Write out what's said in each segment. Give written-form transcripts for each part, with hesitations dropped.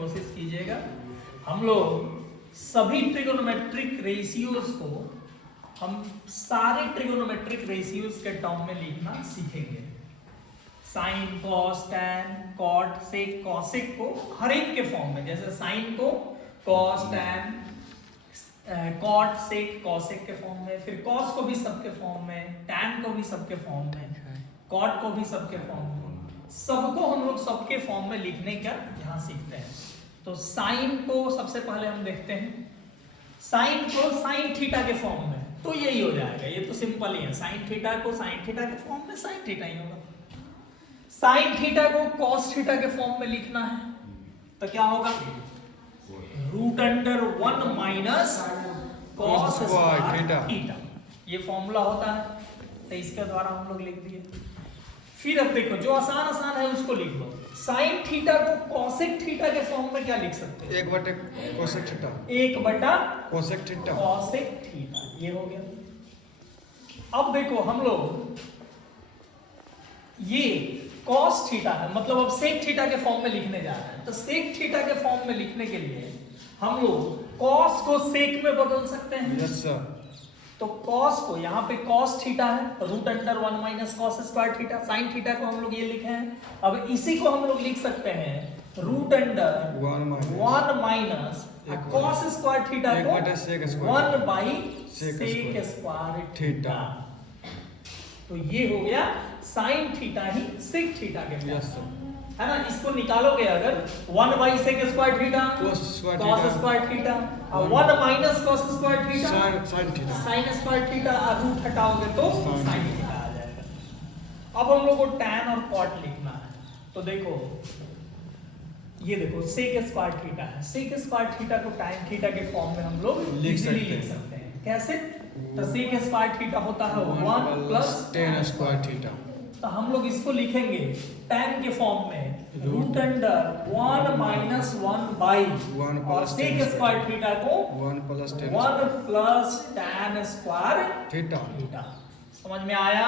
कोशिश कीजिएगा। हम लोग सभी ट्रिगोनोमेट्रिक रेशियोज को हम सारे ट्रिगोनोमेट्रिक रेशियोज के टर्म में लिखना सीखेंगे। साइन, कॉस, टैन, कॉट, सेक, कॉसेक को हर एक के फॉर्म में, जैसे साइन को कॉस, टैन, कॉट, सेक, कॉसेक के फॉर्म में, फिर कॉस को भी सबके फॉर्म में, टैन को भी सबके फॉर्म में, कॉट को भी सबके फॉर्म में, सबको हम लोग सबके फॉर्म में लिखने का यहाँ सीखते हैं। तो साइन को सबसे पहले हम देखते हैं, साइन को साइन थीटा के फॉर्म में, तो यही हो जाएगा, ये तो सिंपल ही है। साइन थीटा को साइन थीटा के फॉर्म में साइन थीटा ही होगा। साइन थीटा को कॉस थीटा के फॉर्म में लिखना है तो क्या होगा, root under 1 minus cos square theta, ये फॉर्मूला होता है, तो इसके द्वारा हम लोग लिख दिए। फिर अब देखो जो आसान है उसको लिख लो। साइन थीटा को कॉसेक थीटा के फॉर्म में क्या लिख सकते हैं, 1 बटे कोसेक थीटा, 1 बटा कोसेक थीटा, कॉसेक थीटा, ये हो गया। अब देखो हम लोग ये कॉस थीटा है, मतलब अब सेक थीटा के फॉर्म में लिखने जा रहे हैं, तो सेक थीटा के फॉर्म में लिखने के लिए हम लोग कॉस को सेक में बदल सकते हैं। Yes sir. तो कॉस को यहाँ पे कॉस थीटा है, root under 1 minus cos square theta, sine theta को हम लोग ये लिखे हैं। अब इसी को हम लोग लिख सकते हैं root under 1 minus cos square theta को 1 बाई सेक स्क्वायर थीटा। तो ये हो गया साइन थीटा ही सेक थीटा के फॉर्म, है ना। इसको निकालोगे अगर 1 by sec square theta cos square theta और 1 minus cos square theta sine square theta और रूट हटाओगे तो साइन थीटा आ जाएगा। अब हम लोग को टैन और कॉट लिखना है, तो देखो ये देखो सेक स्क्वायर थीटा है, सेक स्क्वायर थीटा को टैन थीटा के फॉर्म में हम लोग लिख सकते हैं। कैसे, तो सेक स्क्वायर थीटा होता है 1 प्लस tan स्क्वायर थीटा, तो हम लोग इसको लिखेंगे टैन के फॉर्म में रूट अंडर 1 माइनस 1 बाई और सेक स्क्वायर थीटा को 1 प्लस टैन स्क्वायर थीटा। समझ में आया?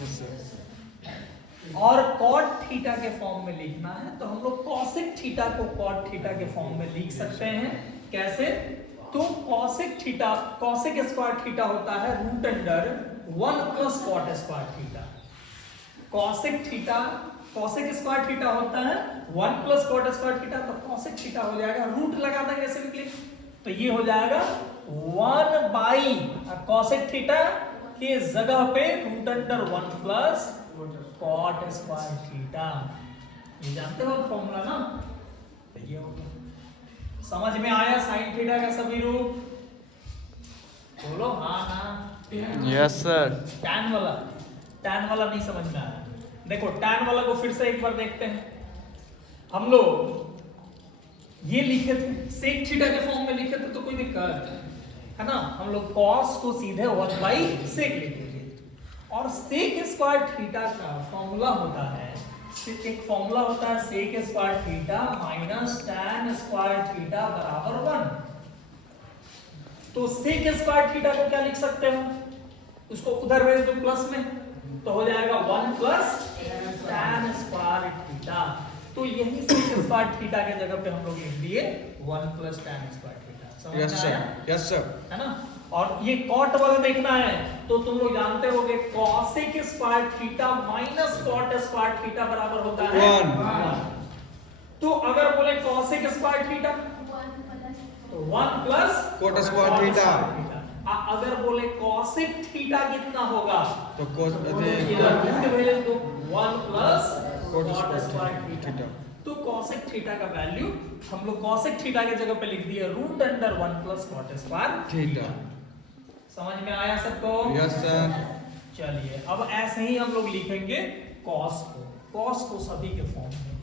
Yes sir. और कॉट थीटा के फॉर्म में लिखना है तो हम लोग कॉसेक थीटा को कॉट थीटा के फॉर्म में लिख सकते हैं। कैसे, तो cosec theta, cosec square theta होता है root under 1 plus cot square theta. Cosec theta, cosec square theta होता है 1 प्लस कॉट स्क्वायर थीटा, तो कॉसेक थीटा हो जाएगा, रूट लगा देंगे सिंपली, तो ये हो जाएगा 1 बाई कॉसेक थीटा के जगह पे root under 1 plus cot square theta. ये जानते हो फॉर्मूला ना, तो ये हो गया। समझ में आया साइन थीटा का सभी रूप? बोलो हाँ ना। Yes sir. टैन वाला नहीं समझ में आया। देखो टैन वाला को फिर से एक बार देखते हैं। हम लोग ये लिखे थे सेक थीटा के फॉर्म में लिखे थे तो कोई दिक्कत है ना, हम लोग कॉस को सीधे 1 बाई सेक लिखेंगे और सेक स्क्वायर थीटा का फॉर्मूला होता है, एक फॉर्मूला होता है sec square theta minus tan square theta बराबर 1। तो सेक स्क्वायर थीटा को क्या लिख सकते हो, उसको उधर भेज दो प्लस में, तो हो जाएगा 1 प्लस टैन स्क्वायर थीटा। तो यही सेक स्क्वायर थीटा के जगह पे हम लोग लिख दिए 1 plus tan square theta. Yes sir, yes sir, है ना। और ये कॉट वाला देखना है तो तुम लोग जानते होगे cosec square theta minus cot square theta बराबर होता है 1। तो अगर बोले कॉसेक स्क्वायर थीटा तो 1 प्लस कॉट स्क्वायर थीटा। अगर बोले कॉसेक थीटा कितना होगा तो इधर रूट भेज दो 1 plus cot square square theta. तो कॉसेक थीटा का वैल्यू हम लोग कॉसेक थीटा के जगह पे लिख दिया root under 1 plus cot square theta. समझ में आया सबको? Yes sir. चलिए अब ऐसे ही हम लोग लिखेंगे कॉस को सभी के फॉर्म में।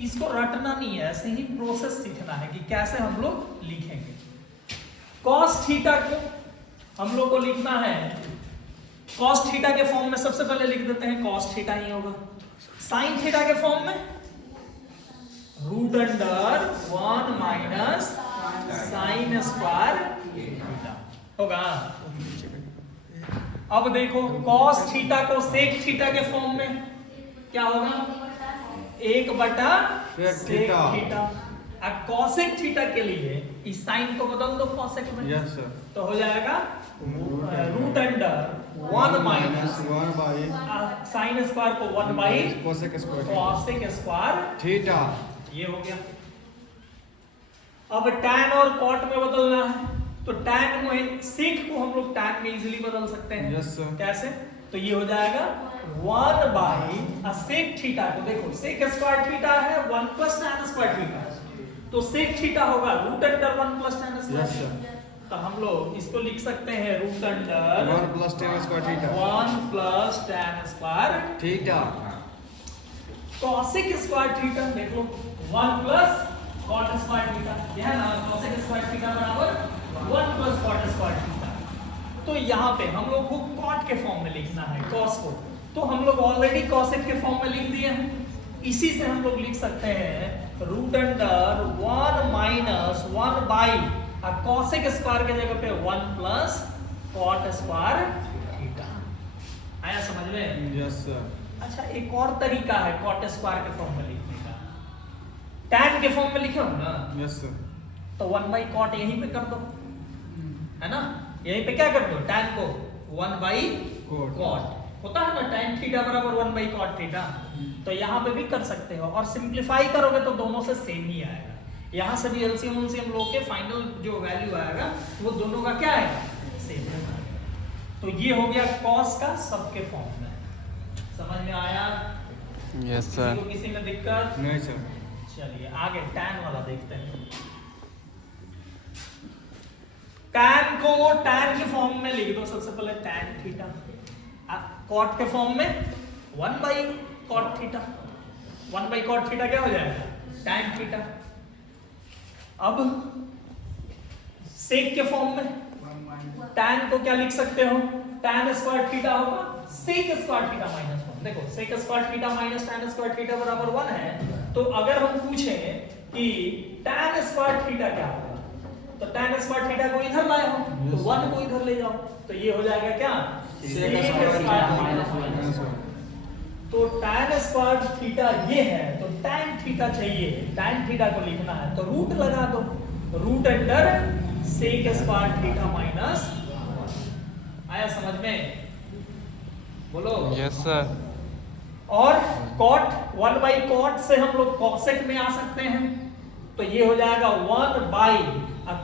इसको रटना नहीं है, ऐसे ही प्रोसेस सीखना है कि कैसे हम लोग लिखेंगे। कॉस थीटा को हम लोग को लिखना है, कॉस थीटा के फॉर्म में सबसे पहले लिख देते हैं कॉस थीटा ही होगा। साइन थीटा के फॉर्म में root under 1 minus sine square theta होगा। अब देखो कॉस थीटा को सेक थीटा के फॉर्म में क्या होगा, 1 बटा Sec sec theta। थीटा। अब cosec थीटा के लिए इस साइन को बदल दो cosec में। Yes, sir. तो हो जाएगा root under 1 minus 1 by sine square को 1 by cosec square cosec square, theta। ये हो गया। अब tan और cot में बदलना है, तो tan में sec को हम लोग tan में इजीली बदल सकते हैं। Yes, sir. कैसे? तो ये हो जाएगा 1 बाई sec थीटा को देखो sec स्क्वायर थीटा है 1 प्लस tan स्क्वायर थीटा, तो sec थीटा होगा root under 1 plus tan Yes, square. sir. तो हम लोग इसको लिख सकते हैं root under 1 plus tan square theta। 1 plus tan square Theta। cosec square theta देख लो 1 प्लस cot स्क्वायर थीटा, यह ना cosec स्क्वायर थीटा बराबर 1 प्लस cot स्क्वायर थीटा। तो यहाँ पे हम लोग को cot के फॉर्म में लिखना है cos को, तो हम लोग ऑलरेडी cosec के फॉर्म में लिख दिए हैं। इसी से हम लोग लिख सकते हैं root under 1 minus 1 by cosec square के जगह पे 1 प्लस cot स्क्वायर थीटा। आया समझ में? Yes, sir. अच्छा, एक और तरीका है cot स्क्वायर के फॉर्म में लिखने का। tan के फॉर्म में लिखे हो ना, Yes, sir. तो 1 बाई cot यहीं पे कर दो, है ना? यहीं पे क्या कर दो, tan को 1 बाई Cot। cot होता है ना, tan थीटा बराबर 1 बाई cot थीटा। तो यहाँ पे भी कर सकते हो, और सिंप्लीफाई करोगे तो दोनों से सेम ही आएगा। यहाँ से भी एलसीएम उलसीएम लोग के फाइनल जो वैल्यू आएगा वो दोनों का क्या आएगा, सेम है। तो ये हो गया cos का सबके फॉर्म में। समझ में आया? यस किसी सर। को किसी में दिक्कत? नहीं, sir. चलिए आगे tan वाला देखते हैं। tan को tan के फॉर्म में लिख दो सबसे पहले tan थीटा, cot के फॉर्म में 1 by cot theta. 1 by cot theta क्या हो जाएगा, tan थीटा। अब sec के फॉर्म में tan को क्या लिख सकते हो, tan स्क्वायर थीटा होगा sec स्क्वायर थीटा माइनस 1। देखो sec square theta minus tan square theta बराबर 1 है, तो अगर हम पूछें कि tan स्क्वायर थीटा क्या होगा, तो tan स्क्वायर थीटा को इधर लाए हो तो 1 को इधर ले जाओ, तो ये हो जाएगा क्या, sec स्क्वायर माइनस 1। तो tan स्क्वायर थीटा ये है, तो tan थीटा चाहिए, tan थीटा को लिखना है तो रूट लगा दो, root under sec square theta minus 1। आया समझ में? बोलो। Yes sir. और cot 1 बाई cot से हम लोग cosec में आ सकते हैं, तो ये हो जाएगा 1 बाई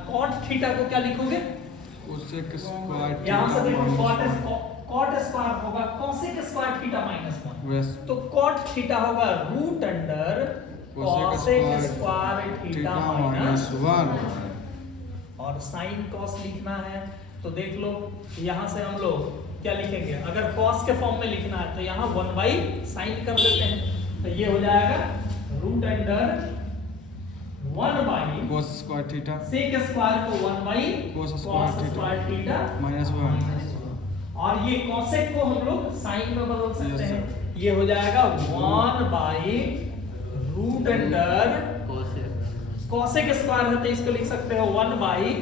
cot थीटा को क्या लिखोगे, Cosec square यहां से देखो theta। cot स्क्वायर होगा cosec square theta minus 1, Yes. तो cot थीटा होगा root under cosec square theta minus 1। और sin cos लिखना है, तो देख लो यहां से हम लोग क्या लिखेंगे, अगर cos के फॉर्म में लिखना है तो यहां 1 बाई sin कर देते हैं, तो ये हो जाएगा root under 1 by Cos square theta sec square को 1 by Cos cos square square theta minus 1। और ये cosec को हम लोग sin में बदल सकते Yes, हैं, ये हो जाएगा 1 by root under cosec square है तो इसको लिख सकते हो 1 बाई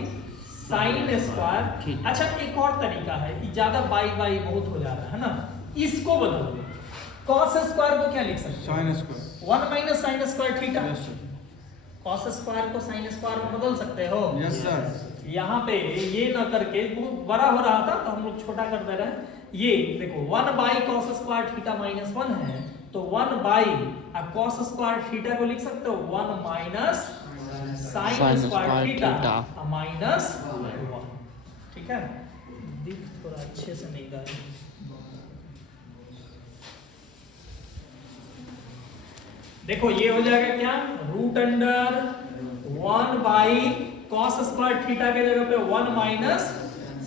sin स्क्वायर। अच्छा, एक और तरीका है, ज्यादा बाई बाई बहुत हो जा रहा है ना, इसको बदल दो, cos स्क्वायर को क्या लिख सकते हो, Sin square। 1 minus sin square theta. Yes, sir. cos square को sin स्क्वायर में बदल सकते हो। Yes, sir. यहाँ पे ये ना करके बहुत बड़ा हो रहा था तो हम लोग छोटा कर दे रहे हैं। ये देखो 1 by cos square theta minus 1 है, तो 1 बाई cos स्क्वायर थीटा को लिख सकते हो 1 minus sin square theta minus 1। ठीक है, दिख थोड़ा अच्छे से नहीं रहा है। देखो ये हो जाएगा क्या, root under 1 by cos square theta के जगह पे 1 minus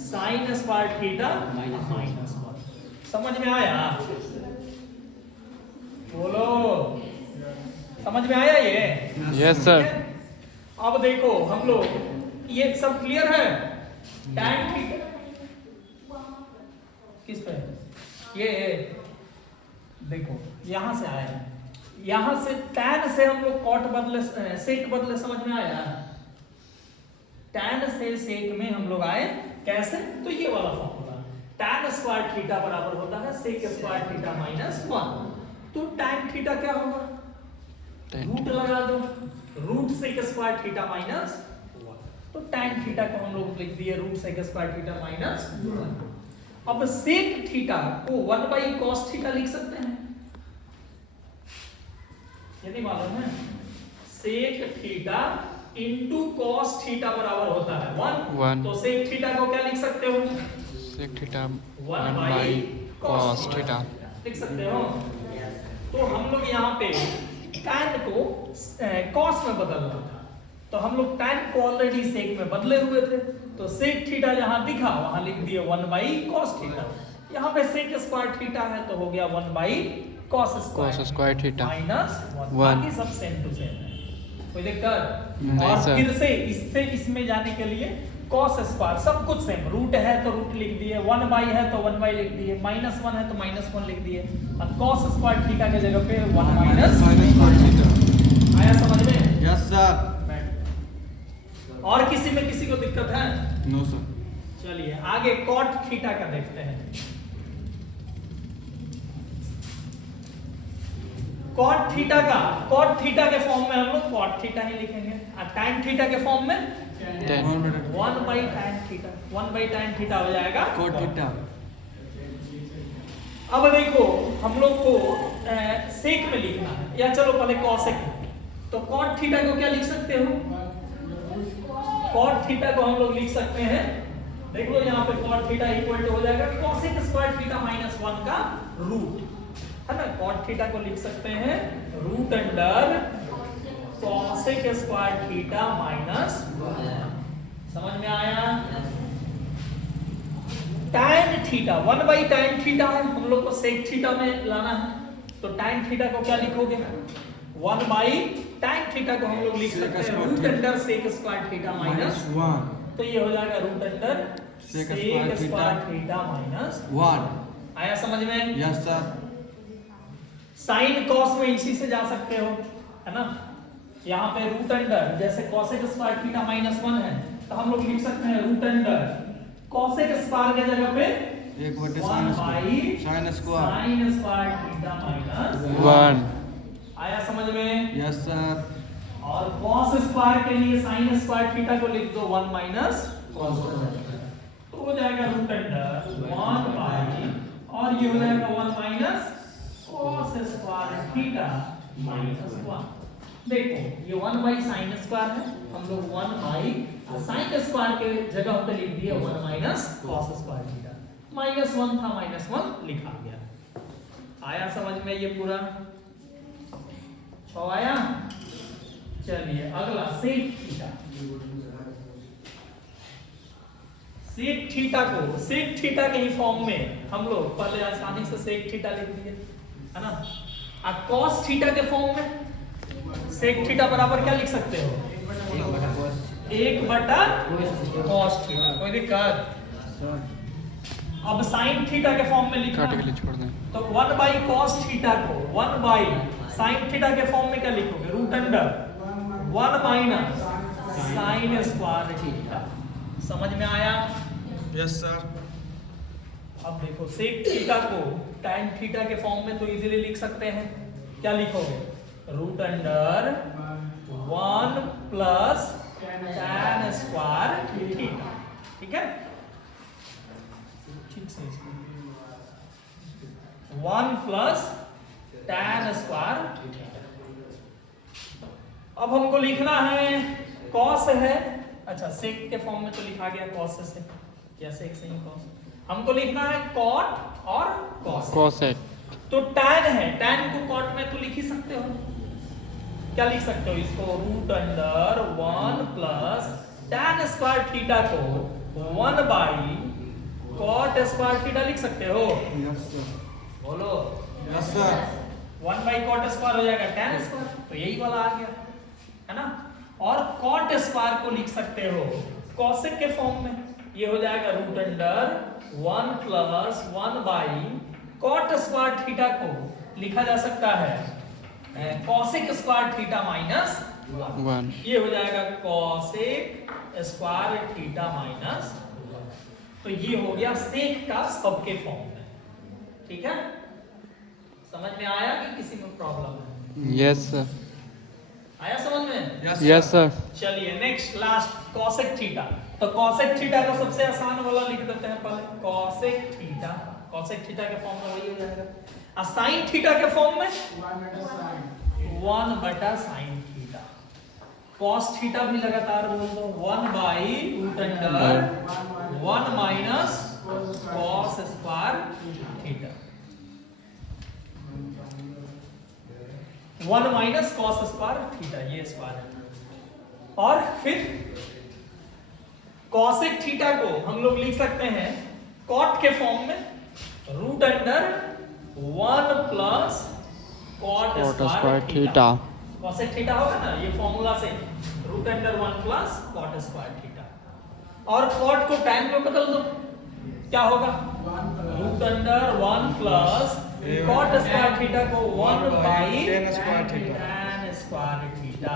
sin square theta minus 1। समझ में आया? बोलो, समझ में आया ये? Yes sir. अब देखो हम लोग ये सब क्लियर है, tan थीटा किस पे, ये देखो यहां से आया, यहां से tan से हम लोग cot बदले sec बदले, समझ में आया? tan से sec में हम लोग आए कैसे, तो ये वाला फॉर्मूला tan स्क्वायर थीटा बराबर होता है sec स्क्वायर थीटा माइनस 1। तो tan थीटा क्या होगा, रूट लगा दो, root sec square theta minus 1, तो tan थीटा को हम लोग लिख दिए root sec square theta minus 1। अब सेक थीटा को 1 बाई cos थीटा लिख सकते हैं, ये नहीं मालूम है? Sec theta into cos theta बराबर होता है 1, तो सेक थीटा को क्या लिख सकते हो? sec theta 1 1 by cos theta. लिख सकते हो। तो हम लोग यहाँ पे tan को cos में बदल रहा था, तो हम लोग tan को ऑलरेडी sec में बदले हुए थे, तो sec थीटा जहाँ दिखा वहाँ लिख दिए 1 by cos थीटा। यहाँ पे sec स्क्वायर थीटा है तो हो गया 1 by cos square theta minus 1, 1. बाकी सब सेम टू सेम है, कोई दिक्कत? नहीं और सर। फिर से इससे इसमें जाने के लिए cos स्क्वायर सब कुछ सेम, रूट है तो रूट लिख दिए, 1 बाई है तो 1 बाई लिख दिए, माइनस 1 है तो माइनस 1 लिख दिए, और cos स्क्वायर थीटा के जगह पे 1 माइनस square theta. आया समझ में? Yes sir. और किसी में किसी को दिक्कत है? No sir. चलिए आगे cot थीटा का देखते हैं। cot थीटा के फॉर्म में हम लोग cot थीटा ही लिखेंगे, और tan थीटा के फॉर्म में 1 by tan theta, 1 by tan theta हो जाएगा Cot theta. अब देखो हम लोग को सेक में लिखना है, या चलो पहले कॉसेक में, तो cot थीटा को क्या लिख सकते हो? cot थीटा को हम लोग लिख सकते हैं, देख लो यहाँ पे cot थीटा इक्वल टू हो जाएगा cosec स्क्वायर थीटा माइनस 1 का रूट, है ना? cot थीटा को लिख सकते हैं root under cosec square theta minus 1। समझ में आया? tan theta 1 by tan theta है, हम लोग को sec थीटा में लाना है, तो tan थीटा को क्या लिखोगे? 1 बाई tan थीटा को हम लोग लिख सकते हैं root under sec square theta minus 1. तो ये हो जाएगा root under Sec sec square square theta minus 1. आया समझ में? Yes sir. साइन कॉस में इसी से जा सकते हो, है ना? यहाँ पे रूट अंडर जैसे cosec स्क्वायर थीटा माइनस 1 है, तो हम लोग लिख सकते हैं रूट अंडर cosec स्क्वायर के जगह पे 1 1 by sin square. Sign square theta minus 1. आया समझ में? Yes sir. और cos स्क्वायर के लिए साइन स्क्वायर थीटा को लिख दो 1 माइनस cos, तो हो जाएगा रूट अंडर 1 बाई, और ये हो जाएगा 1 minus cos square theta minus 1। देखो ये 1 बाई साइन स्क्वायर है, हम लोग 1 बाई साइन स्क्वायर के जगह पे लिख दिए 1 minus cos square theta, minus 1 था माइनस 1 लिखा गया। आया समझ में ये पूरा? 6 आया? चलिए अगला सेक थीटा। सेक थीटा को सेक थीटा के ही फॉर्म में हम लोग पहले आसानी से सेक थीटा लिख दिए, है ना? अब cos थीटा के फॉर्म में सेक थीटा बराबर क्या लिख सकते हो? 1 बटा cos थीटा, कोई दिक्कत? अब साइन थीटा के फॉर्म में लिखना काटे के लिए छोड़ दें। तो 1 बाई cos थीटा को 1 बाई साइन थीटा के फॉर्म में क्या लिखोगे? Root under 1 minus sine square theta. समझ में आया? Yes sir. अब देखो सेक थीटा को tan थीटा के फॉर्म में तो इजीली लिख सकते हैं, क्या लिखोगे? Root under 1 plus tan square theta, ठीक है? ठीक से 1 प्लस tan स्क्वायर थीटा। अब हमको लिखना है cos है, अच्छा सेक के फॉर्म में तो लिखा गया cos से, क्या सेक से ही cos, हमको लिखना है cot और cos। cosec तो tan है, tan को cot में तो लिख ही सकते हो, क्या लिख सकते हो इसको? Root under 1 plus tan square theta को 1 बाई cot स्क्वायर थीटा लिख सकते हो? Yes sir. बोलो। Yes sir. 1 by cot square हो जाएगा tan स्क्वायर, तो यही वाला आ गया, है ना? और cot स्क्वायर को लिख सकते हो cosec के फॉर्म में, ये हो जाएगा root under 1 plus 1 by cot square theta को लिखा जा सकता है cosec स्क्वायर थीटा माइनस 1. ये हो जाएगा cosec स्क्वायर थीटा माइनस 1। तो ये हो गया सेक का सबके फॉर्म में, ठीक है? समझ में आया कि किसी में प्रॉब्लम है? Yes sir. यस सर चलिए नेक्स्ट लास्ट कॉसेक थीटा। तो कॉसेक थीटा को सबसे आसान वाला लिख देते हैं पहले, कॉसेक थीटा। कॉसेक थीटा के फॉर्म में वही हो जाएगा। और साइन थीटा के फॉर्म में 1 बटा साइन थीटा। कॉस थीटा भी लगातार बोल दो, 1 by root under 1 minus cos square theta, 1 minus cos square theta, ये स्क्वायर है। और फिर कॉसेक थीटा को हम लोग लिख सकते हैं कॉट के फॉर्म में, root under 1 plus cot square theta. Cosec theta होगा ना ये फॉर्मूला से, root under 1 plus cot square theta. और कॉट को टैन में बदल दो, क्या होगा, root under 1 plus cot square theta को 1 by tan square theta. tan square theta.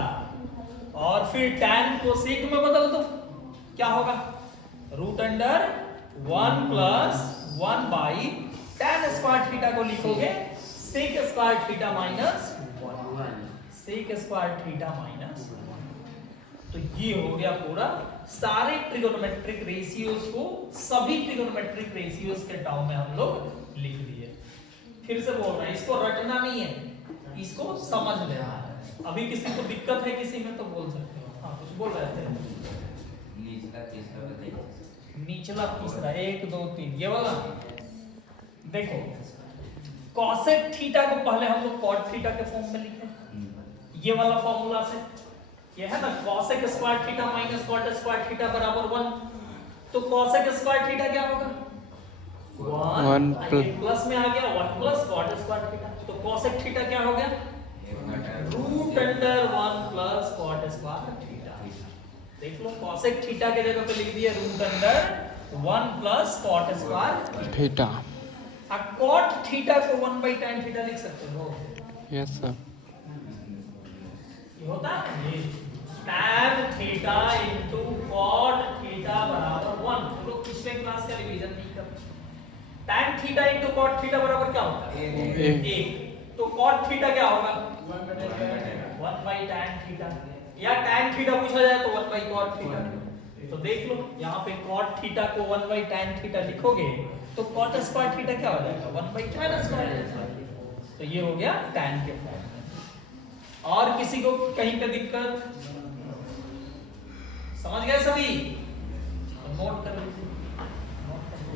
और फिर टैन को सेक में बदल दो, क्या होगा, root under 1 plus 1 by tan square theta को लिखोगे sec square theta minus 1, sec square theta minus 1। तो ये हो गया पूरा सारे ट्रिगोनोमेट्रिक रेशियोज को, सभी ट्रिगोनोमेट्रिक रेशियोज के टर्म में हम लोग लिख दिए। फिर से बोल रहे हैं, इसको रटना नहीं है, इसको समझ लेना है। अभी किसी को दिक्कत है किसी में तो बोल सकते हो। हाँ कुछ बोल रहे थे, निचला तीसरा 1 2 3 ये वाला। देखो कॉसेक थीटा को पहले हम लोग कॉट थीटा के फॉर्म में लिखे, ये वाला फॉर्मूला से, ये है ना cosec square theta minus cot square theta बराबर 1। तो कॉसेक स्क्वायर थीटा क्या होगा, 1 प्लस में आ गया 1 प्लस कॉट स्क्वायर थीटा। तो कॉसेक थीटा क्या हो गया, root under 1 plus cot square theta. देख लो कॉसेक थीटा के जगह पे लिख दिया root under 1 plus cot square theta. अब कॉट थीटा को 1 बाई tan थीटा लिख सकते हो। यस सर ये होता है ये tan theta into cot theta बराबर 1। हम लोग पिछले क्लास का रिवीजन नहीं कर, tan theta into cot theta बराबर क्या होता है, 1। तो कॉट थीटा क्या होगा, 1 बाई tan थीटा, या tan थीटा पूछा जाए तो 1 बाई कॉट थीटा। तो देख लो यहाँ पे कॉट थीटा को 1 बाई tan थीटा लिखोगे तो कॉट स्क्वायर थीटा क्या हो जाएगा, 1 बाई tan स्क्वायर। तो ये हो गया tan के फॉर्म में। और किसी को कहीं पे दिक्कत, समझ गए सभी, नोट कर लीजिए।